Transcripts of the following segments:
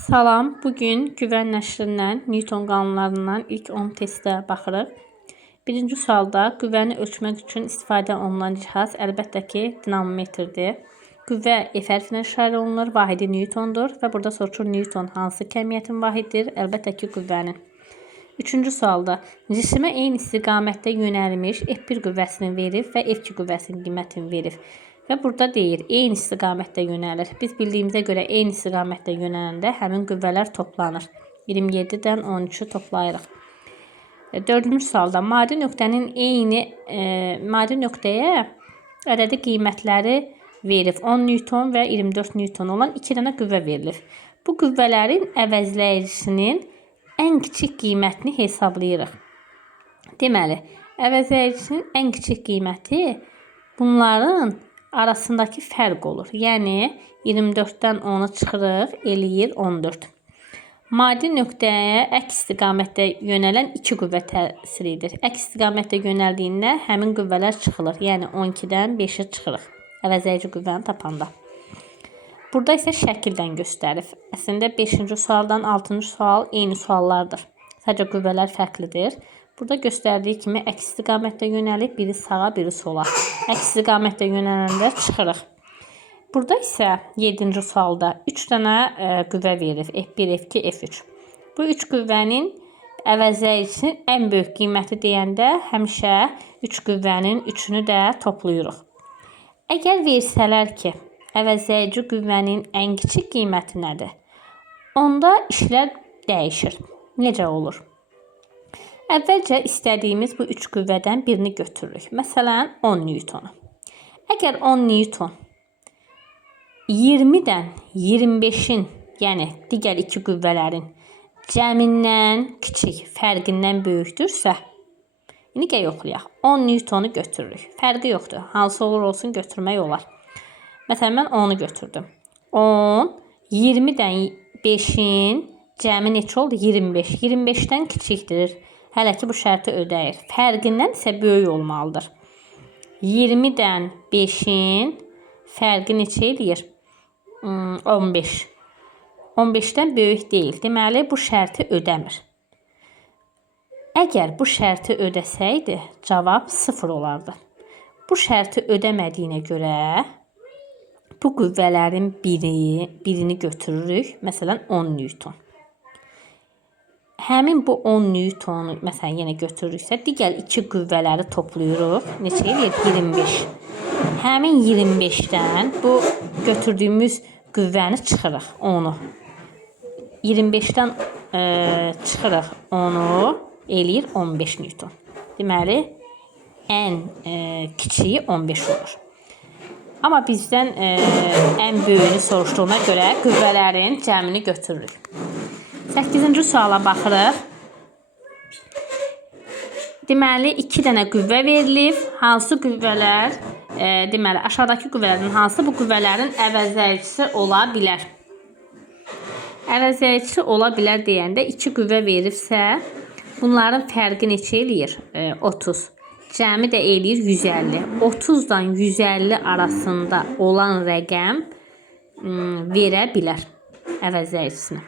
Salam, bugün güvən nəşrindən Newton qanunlarından ilk 10 testə baxırıq. Birinci sualda qüvvəni ölçmək üçün istifadə olunan cihaz əlbəttə ki, dinamometrdir. Qüvvə F hərfinə işarə olunur, vahidi Newtondur və burada soruşur Newton hansı kəmiyyətin vahididir? Əlbəttə ki, qüvvənin. Üçüncü sualda cisimə eyni istiqamətdə yönəlmiş F1 qüvvəsini verib və F2 qüvvəsinin qiymətini verib. Və burada deyir, eyni istiqamətdə yönəlir. Biz bildiyimizə görə eyni istiqamətdə yönələndə həmin qüvvələr toplanır. 27-dən 13-ü toplayırıq. Dördüncü sualda maddi nöqtəyə ədədi qiymətləri verib 10 Newton və 24 Newton olan 2 dənə qüvvə verilir. Bu qüvvələrin əvəzləyicisinin ən kiçik qiymətini hesablayırıq. Deməli, əvəzləyicisinin ən kiçik qiyməti bunların arasındakı fərq olur. Yəni 24-dən 10-u çıxırıq, eləyir 14. Maddi nöqtəyə əks istiqamətdə yönələn 2 qüvvə təsiridir. Əks istiqamətdə yönəldiyində həmin qüvvələr çıxılır. Yəni 12-dən 5-ə çıxırıq. Əvəzləyici qüvvəni tapanda. Burada isə şəkildən göstərib. Əslində 5-ci sualdan 6-cı sual eyni suallardır. Sadəcə qüvvələr fərqlidir. Burada göstərdiyi kimi əks istiqamətdə yönəlib, biri sağa, biri sola. Əks istiqamətdə yönələndə çıxırıq. Burada isə 7-ci sualda 3 dənə qüvvə verir. F1, F2, F3. Bu 3 qüvvənin əvəzləyicisinin ən böyük qiyməti deyəndə həmişə 3 qüvvənin 3-ünü də toplayırıq. Əgər versələr ki, əvəzləyici qüvvənin ən kiçik qiyməti nədir? Onda işlər dəyişir. Necə olur? Əvvəlcə istədiyimiz bu 3 qüvvədən birini götürürük. Məsələn, 10 Newtonu. Əgər 10 Newton 20-dən 25-in, yəni digər 2 qüvvələrin cəmindən kiçik, fərqindən böyükdürsə, indi yoxlayaq. 10 Newtonu götürürük. Fərqi yoxdur. Hansı olur olsun götürmək olar. Məsələn, mən 10-u götürdüm. 10, 20-dən 5-in cəmi neçə oldu? 25. 25-dən kiçikdir. Hələ ki, bu şərti ödəyir. Fərqindən isə böyük olmalıdır. 20-dən 5-in fərqi neçə eləyir? 15. 15-dən böyük deyil. Deməli, bu şərti ödəmir. Əgər bu şərti ödəsəydi, cavab 0 olardı. Bu şərti ödəmədiyinə görə bu qüvvələrin birini götürürük. Məsələn, 10 Newton. Həmin bu 10 Newtonu məsələn yenə götürürüksə, digər 2 qüvvələri toplayırıq. Neçə eləyir? 25. Həmin 25-dən bu götürdüyümüz qüvvəni çıxırıq, 10-u. 25-dən çıxırıq 10-u, eləyir 15 Newton. Deməli, ən kiçiyi 15 olur. Amma bizdən ən böyüyünü soruşduğuna görə qüvvələrin cəmini götürürük. 8-ci suala baxırıq. Deməli, 2 dənə qüvvə verilib. Hansı qüvvələr, deməli, aşağıdakı qüvvələrin hansı bu qüvvələrin əvəzləyicisi ola bilər? Əvəzləyicisi ola bilər deyəndə 2 qüvvə veribsə, bunların fərqi neçə eləyir? 30. Cəmi də eləyir 150. 30-dan 150 arasında olan rəqəm verə bilər əvəzləyicisini.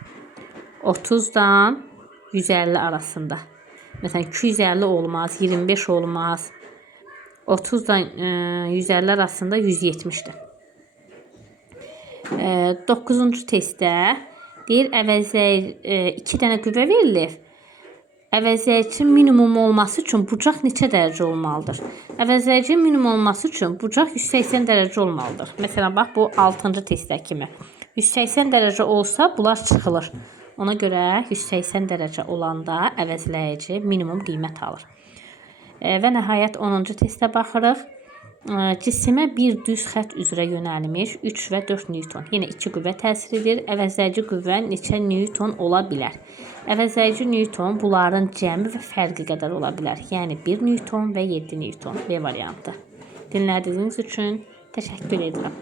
30-dan 150 arasında. Məsələn, 250 olmaz, 25 olmaz. 30-dan 150 arasında 170-dir. 9-cu testdə deyir, 2 dənə qüvvə verilir. Əvəzləyici minimum olması üçün bucaq neçə dərəcə olmalıdır? Əvəzləyici minimum olması üçün bucaq 180 dərəcə olmalıdır. Məsələn, bax, bu 6-cı testdə kimi. 180 dərəcə olsa, bunlar çıxılır. Ona görə 180 dərəcə olanda əvəzləyici minimum qiymət alır. Və nəhayət 10-cu testə baxırıq. Cisimə bir düz xətt üzrə yönəlmiş 3 və 4 Newton. Yenə 2 qüvvə təsiridir. Əvəzləyici qüvvə neçə Newton ola bilər? Əvəzləyici Newton bunların cəmi və fərqi qədər ola bilər. Yəni 1 Newton və 7 Newton. B variantı. Dinlədiyiniz üçün təşəkkür edirəm.